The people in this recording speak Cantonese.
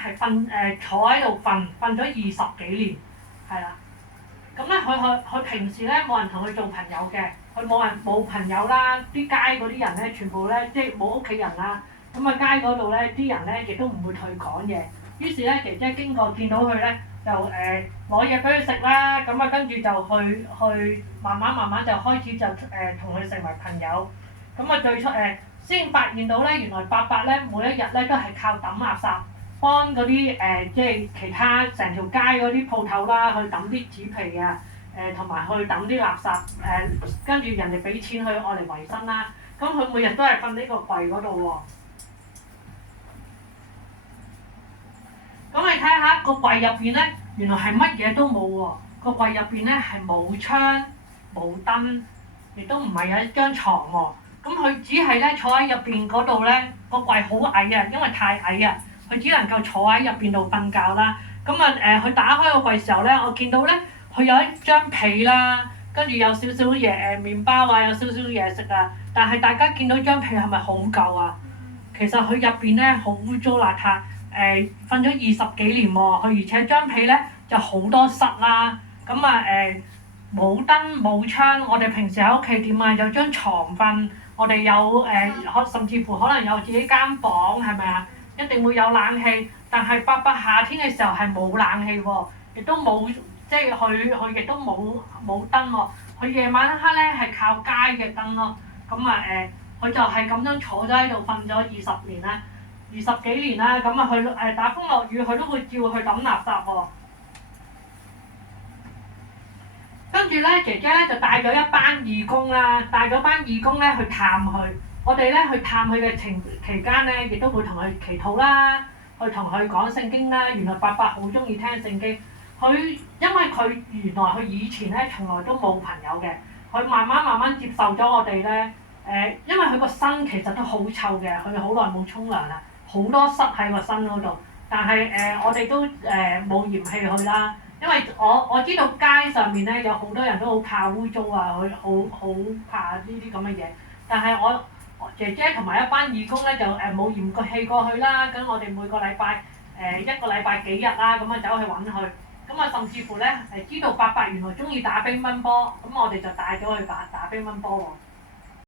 係坐喺度瞓咗20幾年，係啦。咁咧佢平時咧冇人同佢做朋友嘅，佢冇朋友啦，啲街嗰啲人咧全部咧即係冇屋企人啦，咁啊街嗰度咧啲人咧亦都唔會同佢講嘢。於是咧姐姐經過見到佢咧就攞嘢俾佢食啦，咁啊跟住就去慢慢就開始就同佢成為朋友。咁啊最初先發現到咧原來伯伯咧每一日咧都係靠抌垃圾，幫嗰啲即係其他成條街嗰啲鋪頭啦，去抌啲紙皮啊，同埋去抌啲垃圾跟住人哋俾錢去愛嚟維生啦。咁佢每日都係瞓呢個櫃嗰度喎。咁你睇下個櫃入邊咧，原來係乜嘢都冇喎。個櫃入邊咧係冇窗、冇燈，亦都唔係有一張床喎。咁佢只係咧坐喺入邊嗰度咧，個櫃好矮啊，因為太矮啊。佢只能夠坐喺入邊度瞓覺啦。咁佢打開個櫃時候咧，我見到咧佢有一張被啦，跟住有少少嘢麵包啊，有少少嘢食啊。但係大家見到張被係咪好舊啊？其實佢入邊咧好污糟邋遢，瞓咗20幾年喎。佢而且張被咧就好多虱啦。咁冇燈冇窗，我哋平時喺屋企點啊？有張床瞓，我哋有甚至乎可能有自己間房，係咪啊？一定會有冷氣，但係伯伯夏天嘅時候係冇冷氣喎，亦都冇即係佢亦都冇燈喎。佢夜晚黑咧係靠街嘅燈咯。咁佢就係咁樣坐咗喺度瞓咗20年啦，20幾年啦。咁佢打風落雨佢都會照去抌垃圾喎。跟住咧，姐姐咧就帶咗一班義工啦，帶咗班義工咧去探佢。我哋咧去探佢嘅期間咧，亦都會同佢祈禱啦，去同佢講聖經啦。原來伯伯好中意聽聖經，因為佢原來佢以前咧從來都冇朋友嘅，佢慢慢接受咗我哋咧。因為佢個身其實都好臭嘅，佢好耐冇沖涼啦，好多虱喺個身嗰度。但係我哋都冇嫌棄佢啦。因為我知道街上面咧有好多人都好怕污糟啊，佢好怕呢啲咁嘅嘢。但係我姐姐同埋一班義工咧就冇嫌棄過佢啦。咁我哋每個禮拜一個禮拜幾日啦，咁走去揾佢。咁甚至乎咧知道伯伯原來中意打乒乓波，咁我哋就帶咗佢打乒乓波喎。